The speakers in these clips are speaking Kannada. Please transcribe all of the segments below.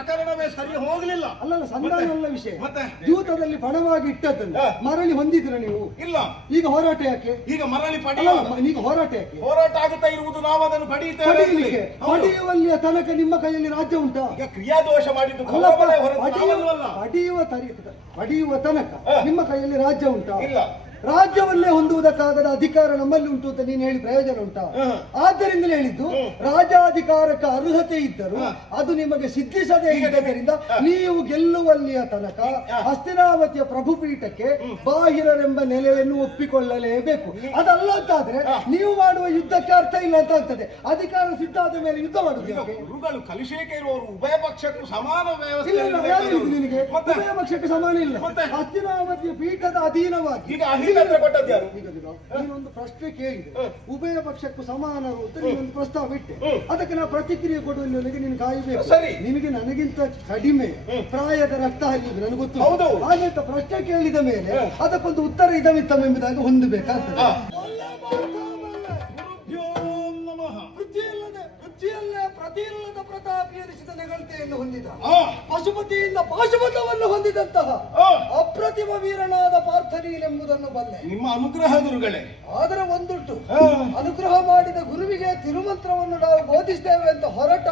ಪ್ರಕರಣವೇ ಸರಿ ಹೋಗ್ಲಿಲ್ಲ. ಅಲ್ಲ ಸಂಧಾನ ವಿಷಯ. ಮತ್ತೆ ದ್ಯೂತದಲ್ಲಿ ಪಣವಾಗಿ ಇಟ್ಟದ್ದನ್ನು ಮರಳಿ ಹೊಂದಿದ್ರ ನೀವು? ಇಲ್ಲ. ಈಗ ಹೋರಾಟ ಯಾಕೆ? ಈಗ ಮರಳಿ ಪಡೆಯುವ ಈಗ ಹೋರಾಟ ಯಾಕೆ? ಹೋರಾಟ ಆಗುತ್ತಾ ಇರುವುದು ನಾವು ಅದನ್ನು ಪಡೆಯುತ್ತೇವೆ. ಪಡೆಯುವಲ್ಲಿಯ ತನಕ ನಿಮ್ಮ ಕೈಯಲ್ಲಿ ರಾಜ್ಯ ಉಂಟಾ? ಈಗ ಕ್ರಿಯಾದೋಷ ಮಾಡಿದ್ದು ಪಡೆಯುವ ತನಕ ನಿಮ್ಮ ಕೈಯಲ್ಲಿ ರಾಜ್ಯ ಉಂಟಾ? ಇಲ್ಲ. ರಾಜ್ಯವನ್ನೇ ಹೊಂದುವುದಕ್ಕಾಗದ ಅಧಿಕಾರ ನಮ್ಮಲ್ಲಿ ಉಂಟು ಅಂತ ನೀನು ಹೇಳಿ ಪ್ರಯೋಜನ ಉಂಟಾ? ಆದ್ದರಿಂದಲೇ ಹೇಳಿದ್ದು ರಾಜಾಧಿಕಾರಕ್ಕೆ ಅರ್ಹತೆ ಇದ್ದರೂ ಅದು ನಿಮಗೆ ಸಿದ್ಧಿಸದೇ ಇದ್ದರಿಂದ ನೀವು ಗೆಲ್ಲುವಲ್ಲಿಯ ತನಕ ಹಸ್ತಿನಾವತಿಯ ಪ್ರಭುಪೀಠಕ್ಕೆ ಬಾಹಿರರೆಂಬ ನೆಲೆಯನ್ನು ಒಪ್ಪಿಕೊಳ್ಳಲೇಬೇಕು. ಅದಲ್ಲ ಅಂತಾದ್ರೆ ನೀವು ಮಾಡುವ ಯುದ್ಧಕ್ಕೆ ಅರ್ಥ ಇಲ್ಲ ಅಂತ ಆಗ್ತದೆ. ಅಧಿಕಾರ ಸಿದ್ಧಾದ ಮೇಲೆ ಯುದ್ಧ ಮಾಡುವುದು ಗುರುಗಳು ಕಲಿಸೇಕೆ ಇರುವವರು ಉಭಯ ಪಕ್ಷಕ್ಕೂ ಸಮಾನ ವ್ಯವಸ್ಥೆ ನಿನಗೆ ಉಭಯ ಪಕ್ಷಕ್ಕೆ ಸಮಾನ ಇಲ್ಲ. ಹಸ್ತಿನಾವತಿಯ ಪೀಠದ ಅಧೀನವಾಗಿ ನೀನೊಂದು ಪ್ರಶ್ನೆ ಕೇಳಿದೆ, ಉಭಯ ಪಕ್ಷಕ್ಕೂ ಸಮಾನರು ಅಂತ ನೀನೊಂದು ಪ್ರಸ್ತಾವ ಇಟ್ಟೆ. ಅದಕ್ಕೆ ನಾವು ಪ್ರತಿಕ್ರಿಯೆ ಕೊಡುವಲ್ಲಿಗೆ ನೀನು ಕಾಯಬೇಕು. ನಿನಗೆ ನನಗಿಂತ ಕಡಿಮೆ ಪ್ರಾಯದ ರಕ್ತ ಹರಿಯುವುದು ನನಗೆ ಗೊತ್ತು. ಹಾಗಂತ ಪ್ರಶ್ನೆ ಕೇಳಿದ ಮೇಲೆ ಅದಕ್ಕೊಂದು ಉತ್ತರ ಇದವಿತ್ತವೆಂಬುದಾಗಿ ಹೊಂದಬೇಕಾಗ್ತದೆ. ಪ್ರತಿಯಿಲ್ಲದ ಪ್ರತಾಪಿ ಎನಿಸಿದ ನೆಗಳತೆಯನ್ನು ಹೊಂದಿದ ಪಶುಪತಿಯಿಂದ ಪಾಶುಪತವನ್ನು ಹೊಂದಿದಂತಹ ಅಪ್ರತಿಮ ವೀರನಾದ ಪಾರ್ಥನೀನೆಂಬುದನ್ನು ಬಲ್ಲೆ. ನಿಮ್ಮ ಅನುಗ್ರಹ ಗುರುಗಳೇ. ಆದರೆ ಒಂದುಂಟು, ಅನುಗ್ರಹ ಮಾಡಿದ ಗುರುವಿಗೆ ತಿರುಮಂತ್ರವನ್ನು ನಾವು ಬೋಧಿಸ್ತೇವೆ ಅಂತ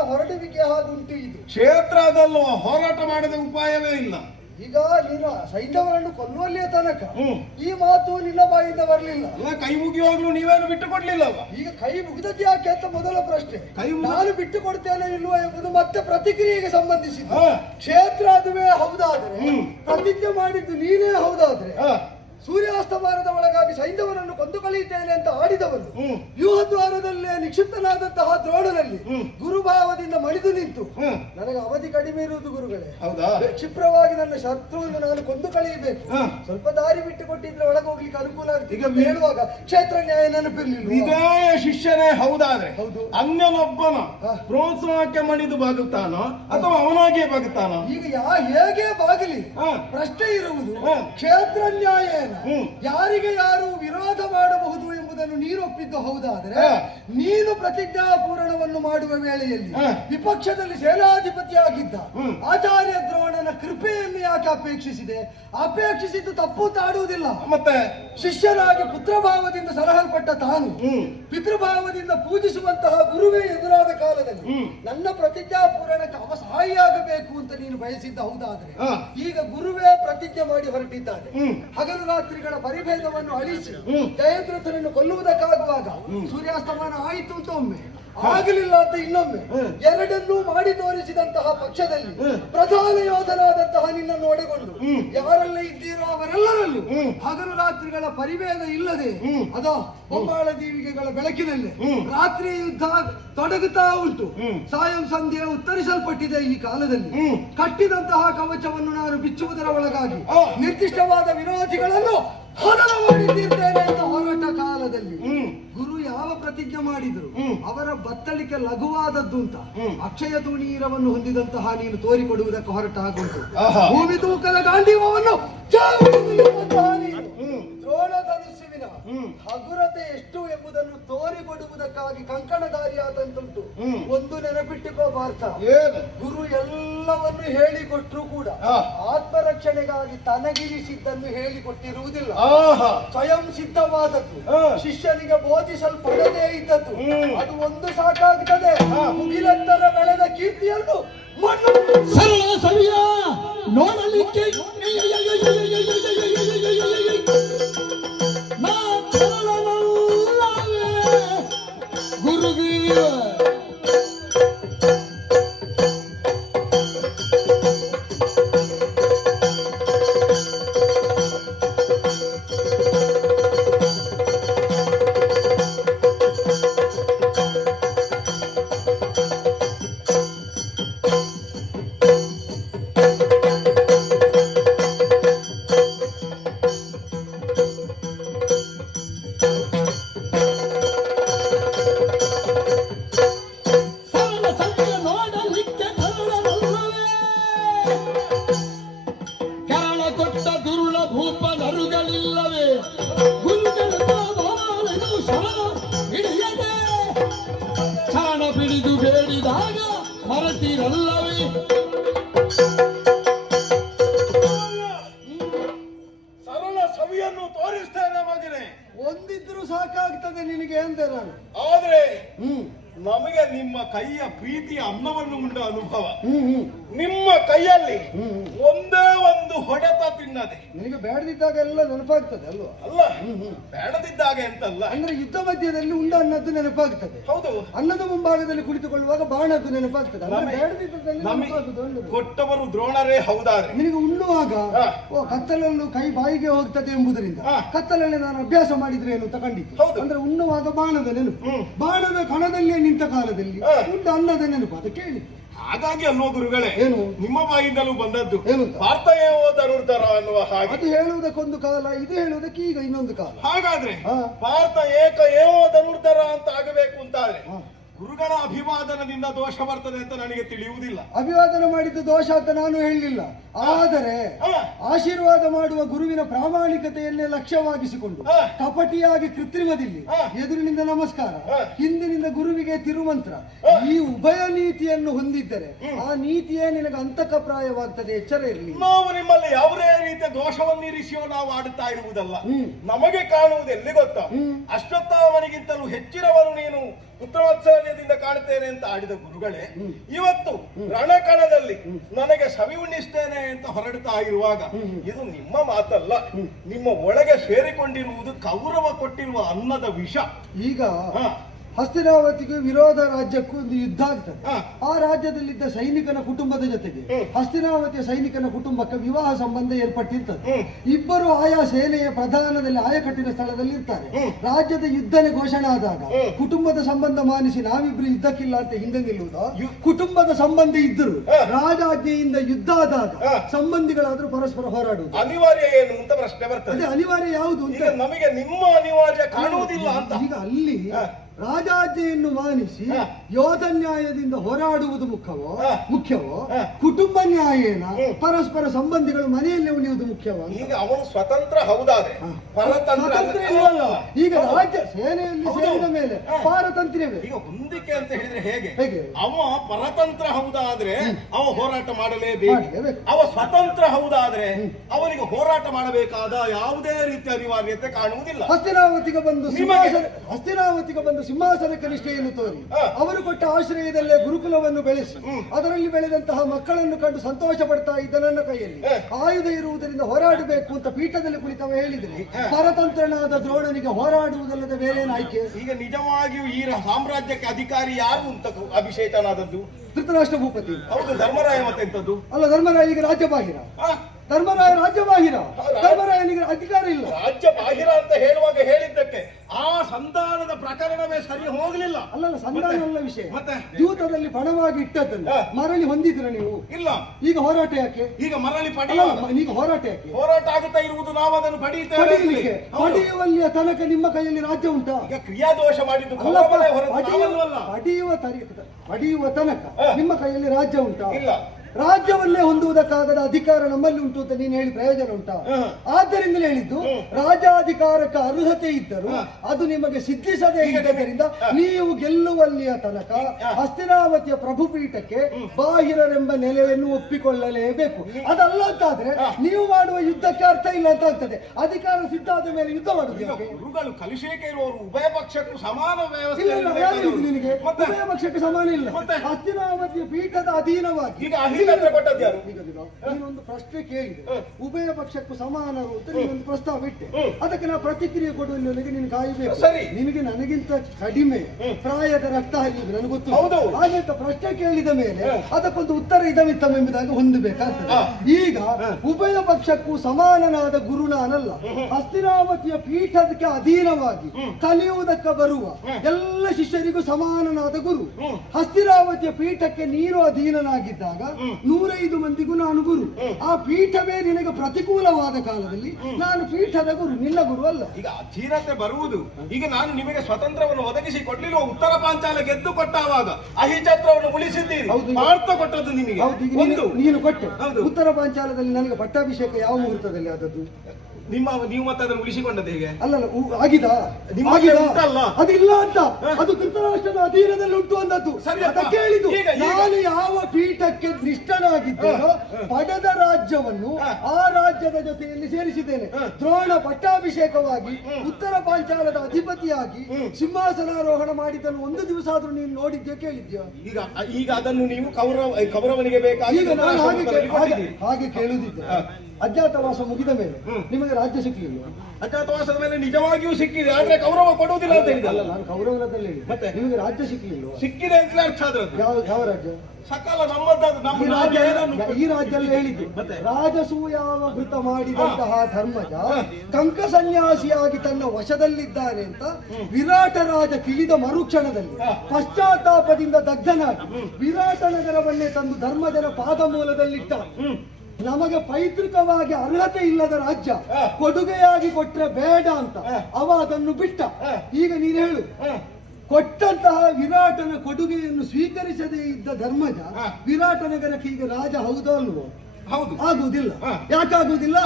ಹೊರಡುವಿಕೆ ಹಾಗುಂಟು. ಇದು ಕ್ಷೇತ್ರದಲ್ಲೂ ಹೋರಾಟ ಮಾಡಿದ ಉಪಾಯವೇ ಇಲ್ಲ. ಈಗ ನೀನು ಸೈನ್ಯವರನ್ನು ಕೊಲ್ಲುವಲ್ಲಿಯ ತನಕ ಈ ಮಾತು ನಿನ್ನ ಬಾಯಿಂದ ಬರಲಿಲ್ಲ. ಕೈ ಮುಗಿಯುವಾಗ್ಲೂ ನೀವೇನು ಬಿಟ್ಟು ಕೊಡ್ಲಿಲ್ಲ. ಈಗ ಕೈ ಮುಗಿದದ್ದು ಯಾಕೆ ಅಂತ ಮೊದಲ ಪ್ರಶ್ನೆ. ನಾನು ಬಿಟ್ಟು ಕೊಡ್ತೇನೆ ಇಲ್ವಾ ಎಂಬುದು ಮತ್ತೆ ಪ್ರತಿಕ್ರಿಯೆಗೆ ಸಂಬಂಧಿಸಿದ. ಕ್ಷೇತ್ರ ಅದುವೇ ಹೌದಾದ್ರೆ, ಪ್ರತಿಜ್ಞೆ ಮಾಡಿದ್ದು ನೀನೇ ಹೌದಾದ್ರೆ, ಸೂರ್ಯಾಸ್ತಮಾನದ ಒಳಗಾಗಿ ಸೈನ್ಯವರನ್ನು ಕೊಂದು ಕಳೆಯುತ್ತೇನೆ ಅಂತ ಆಡಿದವನು ವ್ಯೂಹದ್ವಾರದಲ್ಲೇ ನಿಕ್ಷಿಪ್ತನಾದಂತಹ ದ್ರೋಣನಲ್ಲಿ ಗುರುಭಾವದಿಂದ ಮಣಿದು ನಿಂತು ನನಗೆ ಅವಧಿ ಕಡಿಮೆ ಇರುವುದು ಗುರುಗಳೇ, ಕ್ಷಿಪ್ರವಾಗಿ ನನ್ನ ಶತ್ರುವನ್ನು ನಾನು ಕೊಂದು ಕಳೆಯಬೇಕು, ಸ್ವಲ್ಪ ದಾರಿ ಬಿಟ್ಟು ಕೊಟ್ಟಿದ್ರೆ ಒಳಗೆ ಹೋಗ್ಲಿಕ್ಕೆ ಅನುಕೂಲ ಆಗುತ್ತೆ ಈಗ ಹೇಳುವಾಗ ಕ್ಷೇತ್ರ ನ್ಯಾಯ ನೆನಪಿರ್ಲಿಲ್ಲ. ಇದೇ ಶಿಷ್ಯನೇ ಹೌದಾದ್ರೆ ಅನ್ಯನೊಬ್ಬನ ಪ್ರೋತ್ಸಾಹಕ್ಕೆ ಮಣಿದು ಬಾಗುತ್ತಾನೋ ಅಥವಾ ಅವನಾಗಿಯೇ ಬಾಗುತ್ತಾನೋ? ಈಗ ಹೇಗೆ ಬಾಗಲಿ ಪ್ರಶ್ನೆ ಇರುವುದು ಕ್ಷೇತ್ರ ನ್ಯಾಯ ಯಾರಿಗೆ ಯಾರು ವಿರೋಧ ಮಾಡಬಹುದು ಎಂಬುದನ್ನು ನೀನು ಒಪ್ಪಿದ್ದು ಹೌದಾದರೆ, ನೀನು ಪ್ರತಿಜ್ಞಾ ಪೂರಣವನ್ನು ಮಾಡುವ ವೇಳೆಯಲ್ಲಿ ವಿಪಕ್ಷದಲ್ಲಿ ಸೇನಾಧಿಪತಿಯಾಗಿದ್ದ ಆಚಾರ್ಯ ದ್ರೋಣನ ಕೃಪೆಯನ್ನು ಯಾಕೆ ಅಪೇಕ್ಷಿಸಿದೆ? ಅಪೇಕ್ಷಿಸಿದ್ದು ತಪ್ಪು ತಾಡುವುದಿಲ್ಲ. ಮತ್ತೆ ಶಿಷ್ಯನಾಗಿ ಪುತ್ರಭಾವದಿಂದ ಸಲಹಲ್ಪಟ್ಟ ತಾನು ಪಿತೃಭಾವದಿಂದ ಪೂಜಿಸುವಂತಹ ಗುರುವೇ ಎದುರಾದ ಕಾಲದಲ್ಲಿ ನನ್ನ ಪ್ರತಿಜ್ಞಾ ಪೂರಣಕ್ಕೆ ಅವ ಸಹಾಯಿಯಾಗಬೇಕು ಅಂತ ನೀನು ಬಯಸಿದ್ದ ಹೌದಾದ್ರೆ, ಈಗ ಗುರುವೇ ಪ್ರತಿಜ್ಞೆ ಮಾಡಿ ಹೊರಟಿದ್ದಾನೆ. ಹಗಲು ರಾತ್ರಿಗಳ ಪರಿಭೇದವನ್ನು ಅಳಿಸಿ ಜಯದ್ರಥನನ್ನು ಕೊಲ್ಲುವುದಕ್ಕಾಗುವಾಗ ಸೂರ್ಯಾಸ್ತಮಾನ ಆಯಿತು ಅಂತ ಒಮ್ಮೆ, ಆಗಲಿಲ್ಲ ಅಂತ ಇನ್ನೊಮ್ಮೆ, ಎರಡನ್ನೂ ಮಾಡಿ ತೋರಿಸಿದಂತಹ ಪಕ್ಷದಲ್ಲಿ ಪ್ರಧಾನ ಯೋಧನಾದಂತಹ ನಿನ್ನನ್ನು ಒಡೆಗೊಂಡು ಯಾರೆಲ್ಲ ಇದ್ದೀರೋ ಅವರೆಲ್ಲರಲ್ಲೂ ಹಗಲು ರಾತ್ರಿಗಳ ಪರಿಭೇದ ಇಲ್ಲದೆ ಅದೋ ಬೊಂಬಾಳ ದೀವಿಗೆಗಳ ಬೆಳಕಿನಲ್ಲಿ ರಾತ್ರಿ ಯುದ್ಧ ತೊಡಗುತ್ತಾ ಉಂಟು. ಸಾಯಂ ಸಂಧ್ಯೆ ಉತ್ತರಿಸಲ್ಪಟ್ಟಿದೆ. ಈ ಕಾಲದಲ್ಲಿ ಕಟ್ಟಿದಂತಹ ಕವಚವನ್ನು ನಾನು ಬಿಚ್ಚುವುದರ ಒಳಗಾಗಿ ನಿರ್ದಿಷ್ಟವಾದ ವಿರೋಧಿಗಳನ್ನು ಹನನ ಮಾಡಿದ್ದೇನೆ ಅಂತ ಹೊರಟ ಕಾಲದಲ್ಲಿ ಗುರು ಯಾವ ಪ್ರತಿಜ್ಞೆ ಮಾಡಿದ್ರು ಅವರ ಬತ್ತಳಿಕೆ ಲಘುವಾದದ್ದು ಅಂತ ಅಕ್ಷಯ ತೂಣೀರವನ್ನು ಹೊಂದಿದಂತಹ ನೀನು ತೋರಿಕೊಡುವುದಕ್ಕೆ ಹೊರಟ ಹಾಗುಂಟು. ಭೂಮಿ ತೂಕದ ಗಾಂಧೀವವನ್ನು ದ್ರೋಣಧನುಸ್ಸುವಿನ ಹಗುರತೆ ಎಷ್ಟು ಎಂಬುದನ್ನು ತೋರಿಕೊಡುವುದಕ್ಕಾಗಿ ಕಂಕಣಧಾರಿಯಾದಂತುಂಟು. ಒಂದು ನೆನಪಿಟ್ಟುಕೋ ಪಾರ್ಥ, ಗುರು ಎಲ್ಲವನ್ನು ಹೇಳಿಕೊಟ್ರು ಕೂಡ ಆತ್ಮರಕ್ಷಣೆಗಾಗಿ ತನಗಿರಿಸಿದ್ದನ್ನು ಹೇಳಿಕೊಟ್ಟಿರುವುದಿಲ್ಲ. ಸ್ವಯಂ ಸಿದ್ಧವಾದದ್ದು ಶಿಷ್ಯನಿಗೆ ಬೋಧಿಸಲ್ಪಡದೇ ಇದ್ದದ್ದು ಅದು ಒಂದು ಸಾಕಾಗ್ತದೆ. ಮುಗಿಲೆತ್ತರ ಬೆಳೆದ ಕೀರ್ತಿಯನ್ನು ಸರಳ ಸವಿಯ ನೋಡಲಿಕ್ಕೆ ಗುರುಗಿರಿಯ ಹಿಡಿದು ಬೇಡಿದಾಗ ಮರತಿರಲ್ಲವೇ ಸರಳ ಸವಿಯನ್ನು ತೋರಿಸ್ತೇನೆ ಮಗನೇ. ಒಂದಿದ್ರು ಸಾಕಾಗ್ತದೆ ನಿನಗೆ ಅಂದೆ ನಾನು. ಆದ್ರೆ ಹ್ಮ್ ನಮಗೆ ನಿಮ್ಮ ಕೈಯ ಪ್ರೀತಿಯ ಅನ್ನವನ್ನು ಉಂಡ ಅನುಭವ. ಹ್ಮ್ ನಿಮ್ಮ ಕೈಯಲ್ಲಿ ಹ್ಮ್ ಒಂದೇ ಒಂದು ಹೊಡೆತ ತಿನ್ನದೆ ನಿನಗೆ ಬೇಡದಿದ್ದಾಗ ಎಲ್ಲ ನೆನಪಾಗ್ತದೆ ಅಲ್ವಾ? ಅಲ್ಲ, ಹ್ಮ್ ಬೇಡದಿದ್ದಾಗೆ ಅಂತಲ್ಲ. ಅಂದ್ರೆ ಯುದ್ಧ ಮಧ್ಯದಲ್ಲಿ ಉಂಡ ಅನ್ನದ್ದು ನೆನಪಾಗ್ತದೆ. ಹೌದು, ಅನ್ನದ ಮುಂಭಾಗದಲ್ಲಿ ಕುಳಿತುಕೊಳ್ಳುವಾಗ ಬಾಣದ್ದು ನೆನಪಾಗ್ತದೆ. ಅಂದ್ರೆ ಬೇಡದಿದ್ದದಲ್ಲಿ ನಮಗೆ ನೆನಪಾಗುದು ಅನ್ನೋದು. ಕೊಟ್ಟವರು ದ್ರೋಣರೇ ಹೌದಾದ್ರೆ ನಿನಗೆ ಉಣ್ಣುವಾಗ ಹಾ. ಓ ಕತ್ತಲಲ್ಲೂ ಕೈ ಬಾಯಿಗೆ ಹೋಗ್ತದೆ ಎಂಬುದರಿಂದ ಹಾ. ಕತ್ತಲಲ್ಲಿ ನಾನು ಅಭ್ಯಾಸ ಮಾಡಿದ್ರೆ ಏನು ತಗೊಂಡಿದ್ದು. ಹೌದು. ಅಂದ್ರೆ ಉಣ್ಣುವಾಗ ಬಾಣದ ನೆನಪು, ಹ್ಮ್. ಬಾಣದ ಕಣದಲ್ಲೇ ನಿಂತ ಕಾಲದಲ್ಲಿ ಹಾ. ಉಂಡ ಅನ್ನದ ನೆನಪು. ಅದು ಕೇಳಿ ಹಾಗಾಗಿ ಅಲ್ವೋ ಗುರುಗಳೇ, ಏನು ನಿಮ್ಮ ಬಾಯಿಂದಲೂ ಬಂದದ್ದು ಏನು ಅಂತ? ವಾರ್ತೆಯೋ ಧನುರ್ಧರ ಅನ್ನುವ ಹಾಗೆ. ಅದು ಹೇಳುವುದಕ್ಕೊಂದು ಕಾಲ, ಇದು ಹೇಳುವುದಕ್ಕೆ ಈಗ ಇನ್ನೊಂದು ಕಾಲ. ಹಾಗಾದ್ರೆ ಹಾ. ಭಾರತ ಏಕ ಏವೋ ಧನುರ್ಧರ ಅಂತ ಆಗಬೇಕು ಅಂತಾದ್ರೆ ಹಾ. ಗುರುಗಳ ಅಭಿವಾದನದಿಂದ ದೋಷ ಬರ್ತದೆ ಅಂತ ನನಗೆ ತಿಳಿಯುವುದಿಲ್ಲ. ಅಭಿವಾದನ ಮಾಡಿದ್ದು ದೋಷ ಅಂತ ನಾನು ಹೇಳಲಿಲ್ಲ. ಆದರೆ ಹಾ. ಆಶೀರ್ವಾದ ಮಾಡುವ ಗುರುವಿನ ಪ್ರಾಮಾಣಿಕತೆಯನ್ನೇ ಲಕ್ಷ್ಯವಾಗಿಸಿಕೊಂಡು ಹಾ. ಕಪಟಿಯಾಗಿ ಕೃತ್ರಿಮದಿಲ್ಲಿ ಹಾ. ಎದುರಿನಿಂದ ನಮಸ್ಕಾರ, ಹಾ. ಹಿಂದಿನಿಂದ ಗುರುವಿಗೆ ತಿರುಮಂತ್ರ, ಹಾ. ಈ ಉಭಯ ನೀತಿಯನ್ನು ಹೊಂದಿದ್ದರೆ ಆ ನೀತಿಯೇ ನಿನಗೆ ಅಂತಕಪ್ರಾಯವಾಗ್ತದೆ. ಎಚ್ಚರ ಇರಲಿ. ನಾವು ನಿಮ್ಮಲ್ಲಿ ಯಾವುದೇ ರೀತಿಯ ದೋಷವನ್ನಿರಿಸಿಯೋ ನಾವು ಆಡುತ್ತಾ ಇರುವುದಲ್ಲ. ಹ್ಮ್. ನಮಗೆ ಕಾಣುವುದು ಎಲ್ಲಿ ಗೊತ್ತಾ? ಹ್ಮ್. ಅಶ್ವತ್ಥಾಮನಿಗಿಂತಲೂ ಹೆಚ್ಚಿನವನು ನೀನು ಪುತ್ರವತ್ಸಲ್ಯದಿಂದ ಕಾಣ್ತೇನೆ ಅಂತ ಆಡಿದ ಗುರುಗಳೇ, ಇವತ್ತು ರಣಕಣದಲ್ಲಿ ನನಗೆ ಸವಿ ಉಣ್ಣಿಸ್ತೇನೆ ಅಂತ ಹೊರಡ್ತಾ ಇರುವಾಗ ಇದು ನಿಮ್ಮ ಮಾತಲ್ಲ, ನಿಮ್ಮ ಒಳಗೆ ಸೇರಿಕೊಂಡಿರುವುದು ಕೌರವ ಕೊಟ್ಟಿರುವ ಅನ್ನದ ವಿಷ. ಈಗ ಹ. ಹಸ್ತಿನಾವತಿಗೆ ವಿರೋಧ ರಾಜ್ಯಕ್ಕೂ ಒಂದು ಯುದ್ಧ ಆಗ್ತದೆ. ಹಾ. ಆ ರಾಜ್ಯದಲ್ಲಿದ್ದ ಸೈನಿಕನ ಕುಟುಂಬದ ಜೊತೆಗೆ ಹಸ್ತಿನಾವತಿಯ ಸೈನಿಕನ ಕುಟುಂಬಕ್ಕೆ ವಿವಾಹ ಸಂಬಂಧ ಏರ್ಪಟ್ಟಿರ್ತದೆ. ಇಬ್ಬರು ಆಯಾ ಸೇನೆಯ ಪ್ರಧಾನದಲ್ಲಿ ಆಯಕಟ್ಟಿನ ಸ್ಥಳದಲ್ಲಿ ಇರ್ತಾರೆ. ರಾಜ್ಯದ ಯುದ್ಧನೇ ಘೋಷಣೆ ಆದಾಗ ಕುಟುಂಬದ ಸಂಬಂಧ ಮಾನಿಸಿ ನಾವಿಬ್ರು ಯುದ್ಧಕ್ಕಿಲ್ಲ ಅಂತ ಹಿಂದೆ ನಿಲ್ಲುವುದು. ಕುಟುಂಬದ ಸಂಬಂಧ ಇದ್ದರು ರಾಜಾಜ್ಞೆಯಿಂದ ಯುದ್ಧ ಆದಾಗ ಸಂಬಂಧಿಗಳಾದ್ರೂ ಪರಸ್ಪರ ಹೋರಾಡುವುದು ಅನಿವಾರ್ಯ ಏನು ಅಂತ ಪ್ರಶ್ನೆ ಬರ್ತದೆ. ಅದೇ ಅನಿವಾರ್ಯ ಯಾವುದು ಅಂತ. ಈಗ ನಮಗೆ ನಿಮ್ಮ ಅನಿವಾರ್ಯ ಕಾಣುವುದಿಲ್ಲ ಅಂತ. ಈಗ ಅಲ್ಲಿ ರಾಜಾಜ್ಞೆಯನ್ನು ಮಾನಿಸಿ ಯೋಧ ನ್ಯಾಯದಿಂದ ಹೋರಾಡುವುದು ಮುಖ್ಯವೋ ಕುಟುಂಬ ನ್ಯಾಯೇನ ಪರಸ್ಪರ ಸಂಬಂಧಿಗಳು ಮನೆಯಲ್ಲೇ ಉಳಿಯುವುದು ಮುಖ್ಯವೋ? ಈಗ ಅವನು ಸ್ವತಂತ್ರ ಹೌದಾದ್ರೆ ಪರತಂತ್ರ ಸ್ವತಂತ್ರ ಇಲ್ಲಲ್ಲ. ಈಗ ರಾಜ್ಯ ಸೇನೆಯಲ್ಲಿ ಸೇರಿದ ಮೇಲೆ ಪಾರತಂತ್ರ್ಯವೇ. ಈಗ ಹೊಂದಿಕೆ ಅಂತ ಹೇಳಿದ್ರೆ ಹೇಗೆ? ಹೇಗೆ? ಅವ ಪರತಂತ್ರ ಹೌದಾದ್ರೆ ಅವ ಹೋರಾಟ ಮಾಡಲೇಬೇಕು. ಮಾಡಲೇಬೇಕು. ಅವ ಸ್ವತಂತ್ರ ಹೌದಾದ್ರೆ ಅವನಿಗೆ ಹೋರಾಟ ಮಾಡಬೇಕಾದ ಯಾವುದೇ ರೀತಿಯ ಅನಿವಾರ್ಯತೆ ಕಾಣುವುದಿಲ್ಲ. ಹಸ್ತಿನಾವತಿಗೆ ಬಂದು ಸಿಂಹಾಸನಕ್ಕೆ ನಿಷ್ಠೆಯನ್ನು ತೋರಿ ಅವರು ಕೊಟ್ಟ ಆಶ್ರಯದಲ್ಲೇ ಗುರುಕುಲವನ್ನು ಬೆಳೆಸಿ ಅದರಲ್ಲಿ ಬೆಳೆದಂತಹ ಮಕ್ಕಳನ್ನು ಕಂಡು ಸಂತೋಷ ಪಡ್ತಾ ಇದ್ದ ನನ್ನ ಕೈಯಲ್ಲಿ ಆಯುಧ ಇರುವುದರಿಂದ ಹೋರಾಡಬೇಕು ಅಂತ ಪೀಠದಲ್ಲಿ ಕುಳಿತವ ಹೇಳಿದರೆ ಪರತಂತ್ರನಾದ ದ್ರೋಣನಿಗೆ ಹೋರಾಡುವುದಲ್ಲದೆ ಬೇರೇನು ಆಯ್ಕೆ? ಈಗ ನಿಜವಾಗಿಯೂ ಈ ಸಾಮ್ರಾಜ್ಯಕ್ಕೆ ಅಧಿಕಾರಿ ಯಾರು ಅಂತ ಅಭಿಷೇಕನಾದದ್ದು? ಧೃತರಾಷ್ಟ್ರ ಭೂಪತಿ. ಹೌದು, ಧರ್ಮರಾಯ ಮತ್ತೆ ಎಂತದ್ದು? ಅಲ್ಲ, ಧರ್ಮರಾಯನಿಗೆ ರಾಜ್ಯಬಾಹಿರ. ಧರ್ಮರಾಯ ರಾಜ್ಯಬಾಹಿರ. ಧರ್ಮರಾಯನಿಗೆ ಅಧಿಕಾರ ಇಲ್ಲ. ರಾಜ್ಯ ಬಾಹಿರ ಅಂತ ಹೇಳುವಾಗ ಹೇಳಿದ್ದಕ್ಕೆ ಆ ಸಂಧಾನದ ಪ್ರಕರಣವೇ ಸರಿ ಹೋಗಲಿಲ್ಲ. ಅಲ್ಲಲ್ಲ, ಸಂಧಾನ ಅಲ್ಲ ವಿಷಯ. ಮತ್ತೆ ದ್ಯೂತದಲ್ಲಿ ಪಣವಾಗಿ ಇಟ್ಟದ್ದನ್ನು ಮರಳಿ ಹೊಂದಿದ್ರ ನೀವು? ಇಲ್ಲ. ಈಗ ಹೋರಾಟ ಯಾಕೆ? ಈಗ ಮರಳಿ ಈಗ ಹೋರಾಟ ಯಾಕೆ? ಹೋರಾಟ ಆಗುತ್ತಾ ಇರುವುದು ನಾವು ಅದನ್ನು ಪಡೆಯಲಿಕ್ಕೆ. ಪಡೆಯುವಲ್ಲಿಯ ತನಕ ನಿಮ್ಮ ಕೈಯಲ್ಲಿ ರಾಜ್ಯ ಉಂಟಾ? ಈಗ ಕ್ರಿಯಾದೋಷ ಮಾಡಿದ್ದು ಪಡೆಯುವ ತನಕ ನಿಮ್ಮ ಕೈಯಲ್ಲಿ ರಾಜ್ಯ ಉಂಟಾ? ಇಲ್ಲ. ರಾಜ್ಯವನ್ನೇ ಹೊಂದುವುದಕ್ಕಾಗದ ಅಧಿಕಾರ ನಮ್ಮಲ್ಲಿ ಉಂಟು ಅಂತ ನೀನು ಹೇಳಿ ಪ್ರಯೋಜನ ಉಂಟಾ? ಆದ್ದರಿಂದಲೇ ಹೇಳಿದ್ದು ರಾಜಾಧಿಕಾರಕ್ಕೆ ಅರ್ಹತೆ ಇದ್ದರೂ ಅದು ನಿಮಗೆ ಸಿದ್ಧಿಸದೇ ಇದ್ದರಿಂದ ನೀವು ಗೆಲ್ಲುವಲ್ಲಿಯ ತನಕ ಹಸ್ತಿನಾವತಿಯ ಪ್ರಭುಪೀಠಕ್ಕೆ ಬಾಹಿರರೆಂಬ ನೆಲೆಯನ್ನು ಒಪ್ಪಿಕೊಳ್ಳಲೇಬೇಕು. ಅದಲ್ಲ ಅಂತಾದ್ರೆ ನೀವು ಮಾಡುವ ಯುದ್ಧಕ್ಕೆ ಅರ್ಥ ಇಲ್ಲ ಅಂತ ಆಗ್ತದೆ. ಅಧಿಕಾರ ಸಿದ್ಧ ಆದ ಮೇಲೆ ಯುದ್ಧ ಮಾಡುದು. ಗುರುಗಳು ಕಲಿಸೇಕೆ ಇರುವವರು ಉಭಯ ಪಕ್ಷಕ್ಕೂ ಸಮಾನ ವ್ಯವಸ್ಥೆ ನಿನಗೆ ಉಭಯ ಪಕ್ಷಕ್ಕೆ ಸಮಾನ ಇಲ್ಲ. ಹಸ್ತಿನಾವತಿಯ ಪೀಠದ ಅಧೀನವಾಗಿ ನೀನೊಂದು ಪ್ರಶ್ನೆ ಕೇಳಿದೆ, ಉಭಯ ಪಕ್ಷಕ್ಕೂ ಸಮಾನರು ಅಂತ ನೀನೊಂದು ಪ್ರಸ್ತಾವ ಇಟ್ಟೆ. ಅದಕ್ಕೆ ನಾವು ಪ್ರತಿಕ್ರಿಯೆ ಕೊಡುವಲ್ಲಿಗೆ ನೀನು ಕಾಯಬೇಕು. ನಿನಗೆ ನನಗಿಂತ ಕಡಿಮೆ ಪ್ರಾಯದ ರಕ್ತ ಹರಿಯುವುದು ನನಗೆ ಗೊತ್ತು. ಹಾಗೆ ಪ್ರಶ್ನೆ ಕೇಳಿದ ಮೇಲೆ ಅದಕ್ಕೊಂದು ಉತ್ತರ ಇದವಿತ್ತವೆಂಬುದಾಗಿ ಹೊಂದಬೇಕಾಗ್ತದೆ. ಈಗ ಉಭಯ ಪಕ್ಷಕ್ಕೂ ಸಮಾನನಾದ ಗುರು ನಾನಲ್ಲ. ಹಸ್ತಿನಾವತಿಯ ಪೀಠಕ್ಕೆ ಅಧೀನವಾಗಿ ಕಲಿಯುವುದಕ್ಕೆ ಬರುವ ಎಲ್ಲ ಶಿಷ್ಯರಿಗೂ ಸಮಾನನಾದ ಗುರು. ಹಸ್ತಿನಾವತಿಯ ಪೀಠಕ್ಕೆ ನೀನು ಅಧೀನನಾಗಿದ್ದಾಗ 105 ಮಂದಿಗೂ ನಾನು ಗುರು. ಆ ಪೀಠವೇ ನಿನಗೆ ಪ್ರತಿಕೂಲವಾದ ಕಾಲದಲ್ಲಿ ನಾನು ಪೀಠದ ಗುರು, ನಿನ್ನ ಗುರು ಅಲ್ಲ. ಈಗ ಅಧೀನತೆ ಬರುವುದು ಈಗ ನಾನು ನಿಮಗೆ ಸ್ವತಂತ್ರವನ್ನು ಒದಗಿಸಿ ಕೊಡ್ಲಿಲ್ಲ. ಉತ್ತರ ಪಾಂಚಾಲ ಗೆದ್ದು ಕೊಟ್ಟಾಗ ಅಹಿಛತ್ರವನ್ನು ಉಳಿಸಿದ್ದೀರಿ. ಭಾರತ ಕೊಟ್ಟದ್ದು ನಿಮಗೆ ನೀನು ಕೊಟ್ಟೆ. ಉತ್ತರ ಪಾಂಚಾಲದಲ್ಲಿ ನನಗೆ ಪಟ್ಟಾಭಿಷೇಕ ಯಾವ ಮುಹೂರ್ತದಲ್ಲಿ ಆದದ್ದು? ನೀವು ಮತ್ತೆ ಅದನ್ನು ಉಳಿಸಿಕೊಂಡದ್ದು ಹೇಗೆ? ಅಲ್ಲಲ್ಲ ಆಗಿದ ನಿಮ್ಮಲ್ಲಿ ಉಂಟಲ್ಲ? ಅದಿಲ್ಲ ಅಂತ ಅದು ಧೃತರಾಷ್ಟ್ರನ ಅಧೀನದಲ್ಲಿ ಉಂಟು ಅಂದದ್ದು. ಸರಿ ಅಪ್ಪ. ಅದಕ್ಕೆ ಹೇಳಿದ್ದು ಈಗ- ನಾನು ಯಾವ ಪೀಠಕ್ಕೆ ನಿಷ್ಠನಾಗಿದ್ದೇನೋ ಪಡೆದ ರಾಜ್ಯವನ್ನು ಆ ರಾಜ್ಯದ ಜೊತೆಯಲ್ಲಿ ಸೇರಿಸಿದ್ದೇನೆ. ದ್ರೋಣ ಪಟ್ಟಾಭಿಷೇಕವಾಗಿ ಉತ್ತರ ಪಾಂಚಾಲದ ಅಧಿಪತಿಯಾಗಿ ಸಿಂಹಾಸನಾರೋಹಣ ಮಾಡಿದ್ದನ್ನು ಒಂದು ದಿವಸ ಆದ್ರೂ ನೀನು ನೋಡಿದ್ಯೋ ಕೇಳಿದ್ಯೋ? ಈಗ ಅದನ್ನು ನೀವು ಕೌರವನಿಗೆ ಬೇಕಾಗಿ ಈಗ ನಾನು ಧೃತರಾಷ್ಟ್ರನಿಗೆ ಕೊಟ್ಟಿದ್ದೀರಿ. ಹಾಗೆ ಕೇಳುವುದಿದ್ದೆ, ಅಜ್ಞಾತವಾಸ ಮುಗಿದ ಮೇಲೆ ನಿಮಗೆ ರಾಜ್ಯ ಸಿಕ್ಕಲಿಲ್ಲ? ಅಜ್ಞಾತವಾಸದ ಮೇಲೆ ನಿಜವಾಗಿಯೂ ಸಿಕ್ಕಿದೆ, ಆದ್ರೆ ಕೌರವ ಕೊಡುವುದಿಲ್ಲ ಅಂತ ಅಲ್ಲ, ಹೇಳಿದಲ್ಲ. ನಾನು ಕೌರವನದಲ್ಲಿ ಹೇಳಿ ಮತ್ತೆ? ನಿಮಗೆ ರಾಜ್ಯ ಸಿಕ್ಕಲಿಲ್ಲ? ಸಿಕ್ಕಿದೆ ಅಂತಲೇ ಅರ್ಥ ಆದ್ರದ್ದು. ಯಾವ ರಾಜ್ಯ? ಸಕಲ ನಮ್ಮದಾದ ನಮ್ಮ ಈ ರಾಜ್ಯ ರಾಜ್ಯ ಏನನ್ನು ಈ ರಾಜ್ಯದಲ್ಲಿ ಹೇಳಿದ್ದು ಮತ್ತೆ? ರಾಜಸೂಯಾವ ವೃತ ಮಾಡಿದಂತಹ ಧರ್ಮಜ ಕಂಕ ಸನ್ಯಾಸಿಯಾಗಿ ತನ್ನ ವಶದಲ್ಲಿದ್ದಾನೆ ಅಂತ ವಿರಾಟ ರಾಜ ತಿಳಿದ ಮರುಕ್ಷಣದಲ್ಲಿ ಪಶ್ಚಾತ್ತಾಪದಿಂದ ದಗ್ಧನಾಗಿ ವಿರಾಟ ನಗರವನ್ನೇ ತಂದು ಧರ್ಮಜನ ಪಾದ ಮೂಲದಲ್ಲಿಟ್ಟ. ನಮಗೆ ಪೈತೃಕವಾಗಿ ಅರ್ಹತೆ ಇಲ್ಲದ ರಾಜ್ಯ ಕೊಡುಗೆಯಾಗಿ ಕೊಟ್ರೆ ಬೇಡ ಅಂತ ಅವ ಅದನ್ನು ಬಿಟ್ಟ. ಈಗ ನೀನು ಹೇಳು, ಕೊಟ್ಟಂತಹ ವಿರಾಟನ ಕೊಡುಗೆಯನ್ನು ಸ್ವೀಕರಿಸದೇ ಇದ್ದ ಧರ್ಮಜ ವಿರಾಟ ನಗರಕ್ಕೆ ಈಗ ರಾಜ ಹೌದೋ ಅಲ್ವೋ? ಹೌದು. ಆಗುವುದಿಲ್ಲ. ಯಾಕಾಗುವುದಿಲ್ಲ?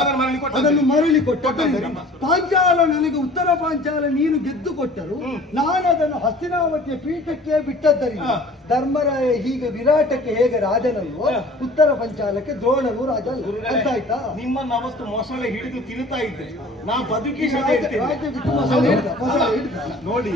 ಅದನ್ನು ಮರಳಿ ಕೊಟ್ಟದ್ದರಿಂದ ಪಾಂಚಾಲ ನನಗೆ ಉತ್ತರ ಪಾಂಚಾಲ ನೀನು ಗೆದ್ದು ಕೊಟ್ಟರು, ನಾನು ಅದನ್ನು ಹಸ್ತಿನಾವತಿಯ ಪೀಠಕ್ಕೆ ಬಿಟ್ಟದ್ದರಿಂದ ಧರ್ಮರಾಯ ಹೀಗೆ ವಿರಾಟಕ್ಕೆ ಹೇಗೆ ರಾಜನಲ್ವೋ ಉತ್ತರ ಪಾಂಚಾಲಕ್ಕೆ ದ್ರೋಣನು ರಾಜ ಅಲ್ಲ. ಅರ್ಥ ಆಯ್ತಾ? ನಿಮ್ಮನ್ನು ಅವತ್ತು ಮೊಸಳೆ ಹಿಡಿದು ತಿರುತ್ತಾ ಇದ್ದೆ, ನಾ ಬದುಕಿ ರಾಜ್ಯ ಬಿಟ್ಟು ಮೊಸಳೆ ಹಿಡ್ದ. ನೋಡಿ,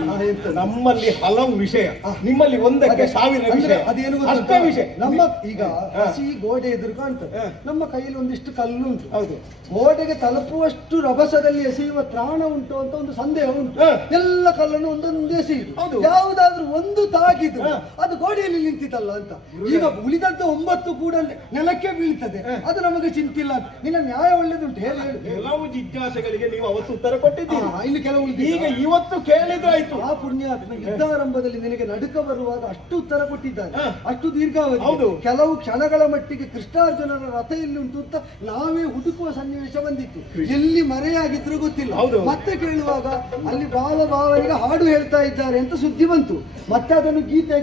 ನಮ್ಮಲ್ಲಿ ಹಲವು ವಿಷಯ, ನಿಮ್ಮಲ್ಲಿ ಒಂದಕ್ಕೆ ಸಾವಿರ ವಿಷಯ. ಅದೇನು ಅಷ್ಟೇ ವಿಷಯ. ನಮ್ಮ ಈಗ ಹಸಿ ಗೋಡೆ ಎದುರು ಕಾಣ್ತದೆ, ನಮ್ಮ ಕೈಯಲ್ಲಿ ಒಂದಿಷ್ಟು ಕಲ್ಲು ಉಂಟು. ಹೌದು. ಗೋಡೆಗೆ ತಲುಪುವಷ್ಟು ರಭಸದಲ್ಲಿ ಎಸೆಯುವ ತ್ರಾಣ ಉಂಟು ಅಂತ ಒಂದು ಸಂದೇಹ ಉಂಟು. ಎಲ್ಲ ಕಲ್ಲನ್ನು ಒಂದೊಂದು ಎಸೆಯುದು. ಹೌದು. ಯಾವುದಾದ್ರೂ ಒಂದು ತಾಗಿದ್ರು ಅದು ಗೋಡೆಯಲ್ಲಿ ನಿಂತಿತಲ್ಲ ಅಂತ. ಈಗ ಉಳಿದದ್ದು 9 ಕೂಡ ನೆಲಕ್ಕೆ ಬೀಳ್ತದೆ, ಅದು ನಮಗೆ ಚಿಂತಿಲ್ಲ. ನಿನ್ನ ನ್ಯಾಯ ಒಳ್ಳೇದುಂಟು, ಹೇಳಿ ಹೇಳಿ. ಕೆಲವು ಜಿಜ್ಞಾಸೆಗಳಿಗೆ ನೀವು ಅವತ್ತು ಉತ್ತರ ಕೊಟ್ಟಿದ್ದೀರಿ, ಇನ್ನು ಕೆಲವು ಈಗ ಇವತ್ತು ಕೇಳಿದ್ರಾಯ್ತು. ಆ ಪುಣ್ಯಾತ್ಮ ಯುದ್ಧಾರಂಭದಲ್ಲಿ ನಿನಗೆ ನಡುಕ ಬರುವಾಗ ಅಷ್ಟು ಉತ್ತರ ಕೊಟ್ಟಿದ್ದಾನೆ, ಅಷ್ಟು ದೀರ್ಘಾವಧಿ. ಹೌದು. ಕೆಲವು ಕ್ಷಣಗಳ ಮಟ್ಟಿಗೆ ಕೃಷ್ಣಾರ್ಜುನನ ರಥ ಇಲ್ಲಿ ಉಂಟು ಅಂತ ನಾವೇ ಹುಡುಕುವ ಸನ್ನಿವೇಶ ಬಂದಿತ್ತು, ಎಲ್ಲಿ ಮರೆಯಾಗಿದ್ರು ಗೊತ್ತಿಲ್ಲ. ಹೌದು. ಮತ್ತೆ ಕೇಳುವಾಗ ಅಲ್ಲಿ ಭಾವನಿಗೆ ಹಾಡು ಹೇಳ್ತಾ ಇದ್ದಾರೆ ಅಂತ ಸುದ್ದಿ ಬಂತು. ಮತ್ತೆ ಅದನ್ನು ಗೀತೆ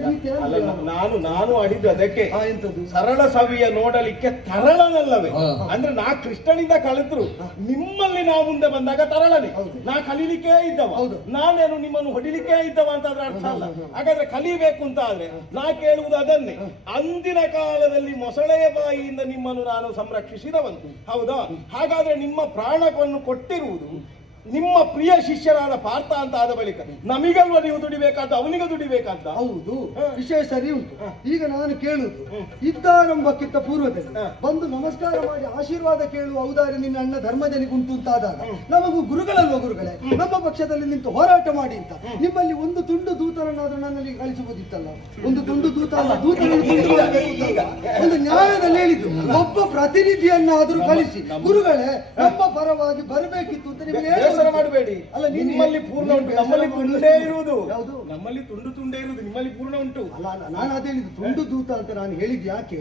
ಅಲ್ಲ, ನಾನು ಆಡಿದ್ದು ಅದಕ್ಕೆ. ಎಂತದ್ದು? ಸರಳ ಸವಿಯ ನೋಡಲಿಕ್ಕೆ ತರಳನಲ್ಲವೇ? ಅಂದ್ರೆ ನಾ ಕೃಷ್ಣನಿಂದ ಕಲಿತರು, ನಿಮ್ಮಲ್ಲಿ ನಾವು ಮುಂದೆ ಬಂದಾಗ ತರಳನೆ. ನಾ ಕಲೀಲಿಕ್ಕೆ ಇದ್ದವ, ನಾನೇನು ನಿಮ್ಮನ್ನು ಹೊಡಿಲಿಕ್ಕೆ ಇದ್ದವ ಅಂತ ಅದ್ರ ಅರ್ಥ ಅಲ್ಲ. ಹಾಗಾದ್ರೆ ಕಲಿಬೇಕು ಅಂತ ಆದ್ರೆ ನಾ ಕೇಳುವುದು ಅದನ್ನೇ. ಅಂದಿನ ಕಾಲದಲ್ಲಿ ಮೊಸಳೆಯ ಬಾಯಿಯಿಂದ ನಿಮ್ಮನ್ನು ನಾನು ಸಂರಕ್ಷಿಸಿದವನು, ಹೌದಾ? ಹಾಗಾದ್ರೆ ನಿಮ್ಮ ಪ್ರಾಣವನ್ನು ಕೊಟ್ಟಿರುವುದು ನಿಮ್ಮ ಪ್ರಿಯ ಶಿಷ್ಯರಾದ ಪಾರ್ಥ ಅಂತ ಆದ ಬಳಿಕ ನಮಿಗಲ್ವ ನೀವು ದುಡಿಬೇಕಾದ, ಅವನಿಗೆ ದುಡಿಬೇಕಾದ? ಹೌದು, ವಿಷಯ ಸರಿ ಉಂಟು. ಈಗ ನಾನು ಕೇಳುವುದು, ಯುದ್ಧಾರಂಭಕ್ಕಿಂತ ಪೂರ್ವದಲ್ಲಿ ಬಂದು ನಮಸ್ಕಾರ ಮಾಡಿ ಆಶೀರ್ವಾದ ಕೇಳುವ ಔದಾರ್ಯ ನಿನ್ನ ಅಣ್ಣ ಧರ್ಮಜನಿಗೆ ಉಂಟು ಅಂತಾದಾಗ ನಮಗೂ ಗುರುಗಳಲ್ವ ಗುರುಗಳೇ, ನಮ್ಮ ಪಕ್ಷದಲ್ಲಿ ನಿಂತು ಹೋರಾಟ ಮಾಡಿ ಅಂತ ನಿಮ್ಮಲ್ಲಿ ಒಂದು ತುಂಡು ದೂತರನ್ನಾದ್ರೂ ನನ್ನಲ್ಲಿ ಕಳಿಸಬಹುದಿತ್ತಲ್ಲ. ಒಂದು ತುಂಡು ದೂತ ಅಲ್ಲ, ಒಂದು ನ್ಯಾಯದಲ್ಲಿ ಹೇಳಿದ್ದು ಒಬ್ಬ ಪ್ರತಿನಿಧಿಯನ್ನಾದರೂ ಕಳಿಸಿ ಗುರುಗಳೇ ನಮ್ಮ ಪರವಾಗಿ ಬರಬೇಕಿತ್ತು ಅಂತ ನಿಮಗೆ ಮಾಡಬೇಡಿ. ಅಲ್ಲ, ನಿಮ್ಮಲ್ಲಿ ಪೂರ್ಣ ಉಂಟು, ನಮ್ಮಲ್ಲಿ ತುಂಡೇ ಇರುವುದು. ನಮ್ಮಲ್ಲಿ ತುಂಡೇ ಇರುವುದು, ನಿಮ್ಮಲ್ಲಿ ಪೂರ್ಣ ಉಂಟು. ಅಲ್ಲ, ನಾನು ಅದೇ ಹೇಳಿದ್ದು ತುಂಡು ದೂತ ಅಂತ ನಾನು ಹೇಳಿದ್ದು ಯಾಕೆ?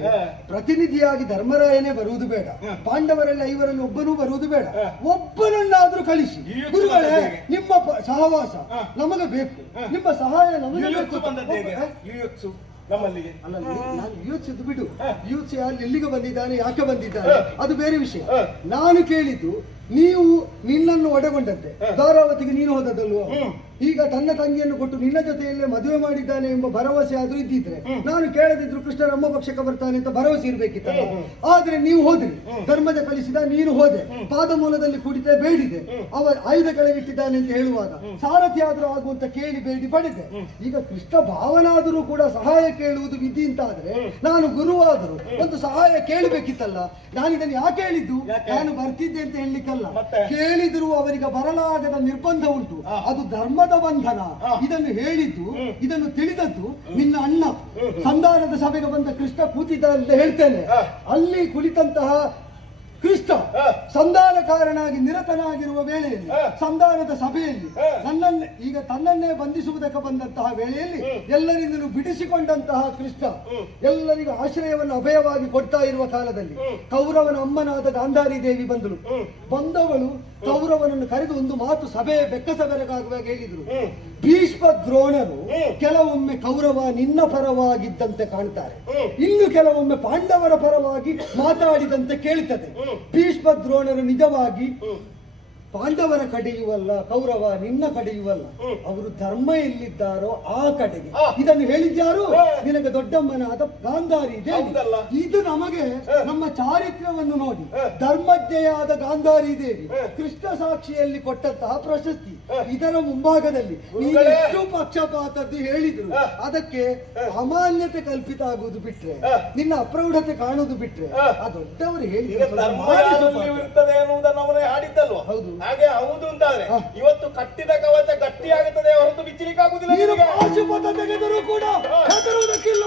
ಪ್ರತಿನಿಧಿಯಾಗಿ ಧರ್ಮರಾಯನೇ ಬರುವುದು ಬೇಡ, ಪಾಂಡವರಲ್ಲಿ 5ರಲ್ಲಿ ಒಬ್ಬನೂ ಬರುವುದು ಬೇಡ, ಒಬ್ಬನನ್ನಾದ್ರೂ ಕಳಿಸಿ ಗುರುಗಳೇ ನಿಮ್ಮ ಸಹವಾಸ ನಮಗೆ ಬೇಕು, ನಿಮ್ಮ ಸಹಾಯ ನಮಗೆ ಬೇಕು. ನಮ್ಮಲ್ಲಿಗೆ ಅಲ್ಲ, ನಾನು ಯೋಚಿಸಿದ್ದು ಬಿಡು, ಯೋಚಿಸಿ ಅಲ್ಲಿ ಎಲ್ಲಿಗೆ ಬಂದಿದ್ದಾನೆ, ಯಾಕೆ ಬಂದಿದ್ದಾನೆ ಅದು ಬೇರೆ ವಿಷಯ. ನಾನು ಕೇಳಿದ್ದು ನೀವು ನಿನ್ನನ್ನು ಒಡೆಗೊಂಡಂತೆ ಧಾರಾವತಿಗೆ ನೀನು ಹೋದದ್ದಲ್ವ? ಈಗ ತನ್ನ ತಂಗಿಯನ್ನು ಕೊಟ್ಟು ನಿನ್ನ ಜೊತೆಯಲ್ಲೇ ಮದುವೆ ಮಾಡಿದ್ದಾನೆ ಎಂಬ ಭರವಸೆ ಆದ್ರೂ ಇದ್ದಿದ್ರೆ ನಾನು ಕೇಳದಿದ್ರು ಕೃಷ್ಣ ನಮ್ಮ ಪಕ್ಷಕ್ಕೆ ಬರ್ತಾನೆ ಅಂತ ಭರವಸೆ ಇರ್ಬೇಕಿತ್ತಲ್ಲ. ಆದ್ರೆ ನೀವು ಹೋದ್ರಿ, ಧರ್ಮದ ಕಳಿಸಿದ, ನೀನು ಹೋದೆ, ಪಾದ ಮೂಲದಲ್ಲಿ ಕುಡಿತೆ ಬೇಡಿದೆ, ಅವ ಆಯುಧ ಕೆಳಗಿಟ್ಟಿದ್ದಾನೆ ಅಂತ ಹೇಳುವಾಗ ಸಾರಥಿ ಆದ್ರೂ ಆಗುವಂತ ಕೇಳಿ ಬೇಡಿ ಪಡೆದೆ. ಈಗ ಕೃಷ್ಣ ಭಾವನಾದರೂ ಕೂಡ ಸಹಾಯ ಕೇಳುವುದು ವಿಧಿ ಅಂತ ಆದ್ರೆ ನಾನು ಗುರುವಾದರೂ ಒಂದು ಸಹಾಯ ಕೇಳಬೇಕಿತ್ತಲ್ಲ. ನಾನಿದನ್ನು ಯಾಕೆ ಹೇಳಿದ್ದು? ನಾನು ಬರ್ತಿದ್ದೆ ಅಂತ ಹೇಳಲಿಕ್ಕಲ್ಲ, ಕೇಳಿದ್ರು ಅವರಿಗೆ ಬರಲಾಗದ ನಿರ್ಬಂಧ ಉಂಟು, ಅದು ಧರ್ಮದ ಬಂಧನ. ಇದನ್ನು ಹೇಳಿದ್ದು, ಇದನ್ನು ತಿಳಿದದ್ದು ನಿನ್ನ ಅಣ್ಣ ಸಂಧಾನದ ಸಭೆಗೆ ಬಂದ ಕೃಷ್ಣ ಕೂತಿದ್ದ ಅಂತ ಹೇಳ್ತೇನೆ. ಅಲ್ಲಿ ಕುಳಿತಂತಹ ಕೃಷ್ಣ ಸಂಧಾನಕಾರನಾಗಿ ನಿರತನಾಗಿರುವ ವೇಳೆಯಲ್ಲಿ, ಸಂಧಾನದ ಸಭೆಯಲ್ಲಿ ನನ್ನನ್ನೇ ಈಗ ತನ್ನನ್ನೇ ಬಂಧಿಸುವುದಕ್ಕೆ ಬಂದಂತಹ ವೇಳೆಯಲ್ಲಿ ಎಲ್ಲರಿಂದಲೂ ಬಿಡಿಸಿಕೊಂಡಂತಹ ಕೃಷ್ಣ ಎಲ್ಲರಿಗೂ ಆಶ್ರಯವನ್ನು ಅಭಯವಾಗಿ ಕೊಡ್ತಾ ಇರುವ ಕಾಲದಲ್ಲಿ ಕೌರವನ ಅಮ್ಮನಾದ ಗಾಂಧಾರಿ ದೇವಿ ಬಂದಳು. ಬಂದವಳು ಕೌರವನನ್ನು ಕರೆದು ಒಂದು ಮಾತು ಸಭೆ ಬೆಕ್ಕಸಬೆರಗಾಗುವಾಗ ಹೇಳಿದ್ರು, ಭೀಷ್ಮ ದ್ರೋಣರು ಕೆಲವೊಮ್ಮೆ ಕೌರವ ನಿನ್ನ ಪರವಾಗಿದ್ದಂತೆ ಕಾಣ್ತಾರೆ, ಇನ್ನು ಕೆಲವೊಮ್ಮೆ ಪಾಂಡವರ ಪರವಾಗಿ ಮಾತಾಡಿದಂತೆ ಕೇಳ್ತದೆ. ಭೀಷ್ಮ ದ್ರೋಣರು ನಿಜವಾಗಿ ಪಾಂಡವರ ಕಡೆಯುವಲ್ಲ, ಕೌರವ ನಿನ್ನ ಕಡೆಯುವಲ್ಲ. ಅವರು ಧರ್ಮ ಎಲ್ಲಿದ್ದಾರೋ ಆ ಕಡೆಗೆ. ಇದನ್ನು ಹೇಳಿದ್ಯಾರು? ನಿನಗೆ ದೊಡ್ಡಮ್ಮನಾದ ಗಾಂಧಾರಿ ದೇವಿ. ಹೌದಲ್ಲ? ಇದು ನಮಗೆ ನಮ್ಮ ಚಾರಿತ್ರ್ಯವನ್ನು ನೋಡಿ ಧರ್ಮಜ್ಞೆಯಾದ ಗಾಂಧಾರಿ ದೇವಿ ಕೃಷ್ಣ ಸಾಕ್ಷಿಯಲ್ಲಿ ಕೊಟ್ಟಂತಹ ಪ್ರಶಸ್ತಿ. ಇದರ ಮುಂಭಾಗದಲ್ಲಿ ನೀನು ಎಷ್ಟು ಪಕ್ಷಪಾತದ್ದು ಹೇಳಿದ್ರು ಅದಕ್ಕೆ ಅಮಾನ್ಯತೆ ಕಲ್ಪಿತ ಆಗುವುದು ಬಿಟ್ರೆ, ನಿನ್ನ ಅಪ್ರೌಢತೆ ಕಾಣುವುದು ಬಿಟ್ರೆ, ಆ ದೊಡ್ಡವರು ಈಗ ಹೇಳಿದ್ರು ಧರ್ಮ ಯಾರಲ್ಲಿ ಇರ್ತದೆ ಅನ್ನುವುದನ್ನು ಅವನೇ ಹಾಡಿದ್ದಲ್ವಾ? ಹೌದು. ಹಾಗೆ ಹೌದು ಅಂತಾದ್ರೆ ಇವತ್ತು ಕಟ್ಟಿದ ಕವಚ ಗಟ್ಟಿಯಾಗುತ್ತದೆ ಹೊರತು ಬಿಚ್ಚಲಿಕ್ಕಾಗುದಿಲ್ಲ. ನೀನು ನಿನಗೆ. ಪಾಶುಪತ ತೆಗೆದರೂ ಕೂಡ ಹೆದರುವುದಕ್ಕಿಲ್ಲ.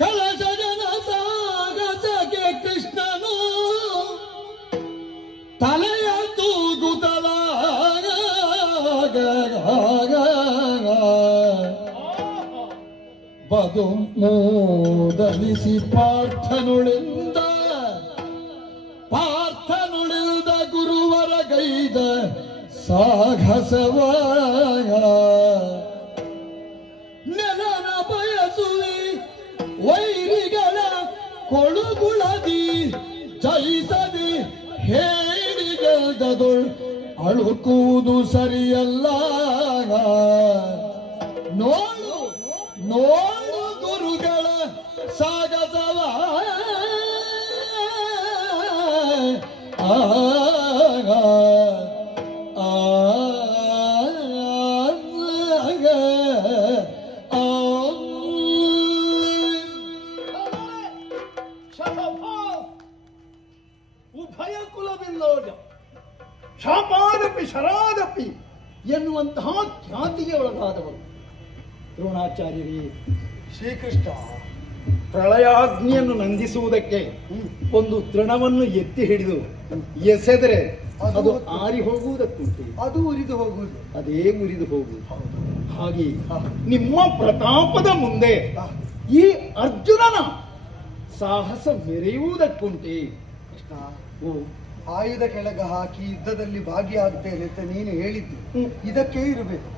ಕಳಸಜನ ಸಾಗಸಕ್ಕೆ ಕೃಷ್ಣನು ತಲೆಯ ತೂಗುತ್ತಲಾಗ ಬದು ಮೂದಲಿಸಿ ಪಾರ್ಥನುಳಿಂದ ಗುರುವರ ಗೈದ ಸಾಹಸವ ನೆಲನ ಬಯಸುವಿ ವೈರಿಗಳ ಕೊಳುಗುಳದಿ ಜಯಿಸದಿ ಹೇಳಿಗದೊಳ್ ಅಳುಕುವುದು ಸರಿಯಲ್ಲ. ನೋಡು ನೋಡು ಗುರುಗಳ ಸಾಗಸವ ಉಭಯ ಕುಲವಿಲ್ಲೋಜ ಶಾಪಾದಪಿ ಶರಾದಪಿ ಎನ್ನುವಂತಹ ಖ್ಯಾತಿಗೆ ಒಳಗಾದವರು ದ್ರೋಣಾಚಾರ್ಯರೇ. ಶ್ರೀಕೃಷ್ಣ ಪ್ರಳಯಾಗ್ನಿಯನ್ನು ನಂದಿಸುವುದಕ್ಕೆ ಒಂದು ತೃಣವನ್ನು ಎತ್ತಿ ಹಿಡಿದು ಎಸೆದರೆ ಅದು ಆರಿ ಹೋಗುವುದಕ್ಕುಂಟು, ಅದು ಉರಿದು ಹೋಗುವುದು. ಅದೇ ಮುರಿದು ಹೋಗುವುದು. ಹಾಗೆ ನಿಮ್ಮ ಪ್ರತಾಪದ ಮುಂದೆ ಈ ಅರ್ಜುನನ ಸಾಹಸ ಮೆರೆಯುವುದಕ್ಕುಂಟೆ. ಕೃಷ್ಣ, ಆಯುಧ ಕೆಳಗೆ ಹಾಕಿ ಯುದ್ಧದಲ್ಲಿ ಭಾಗಿಯಾಗ್ತೇನೆ ಅಂತ ನೀನು ಹೇಳಿದ್ದು ಇದಕ್ಕೆ ಇರಬೇಕು.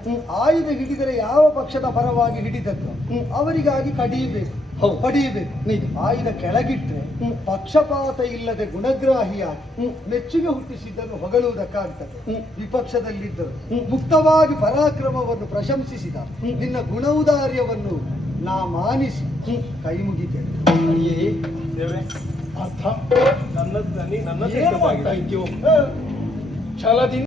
ಆಯುಧ ಹಿಡಿದರೆ ಯಾವ ಪಕ್ಷದ ಪರವಾಗಿ ಹಿಡಿದದ್ದು ಅವರಿಗಾಗಿ ಕಡಿಯಬೇಕು, ಪಡೆಯಬೇಕು. ಆಯುಧ ಕೆಳಗಿಟ್ರೆ ಪಕ್ಷಪಾತ ಇಲ್ಲದೆ ಗುಣಗ್ರಾಹಿಯಾಗಿ ಮೆಚ್ಚುಗೆ ಹುಟ್ಟಿಸಿದ್ದನ್ನು ಹೊಗಳುವುದಕ್ಕಾಗ್ತದೆ. ವಿಪಕ್ಷದಲ್ಲಿದ್ದರು ಮುಕ್ತವಾಗಿ ಪರಾಕ್ರಮವನ್ನು ಪ್ರಶಂಸಿಸಿದ ನಿನ್ನ ಗುಣೌದಾರ್ಯವನ್ನು ನಾ ಮಾನಿಸಿ ಕೈ ಮುಗಿತೇನೆ. ದೇವ್ರೆ, ಅರ್ಥ ನನ್ನ ಏನು ಮಾಡ್ತಾ ಇದ್ಯೋ? ಛಲದಿಂದ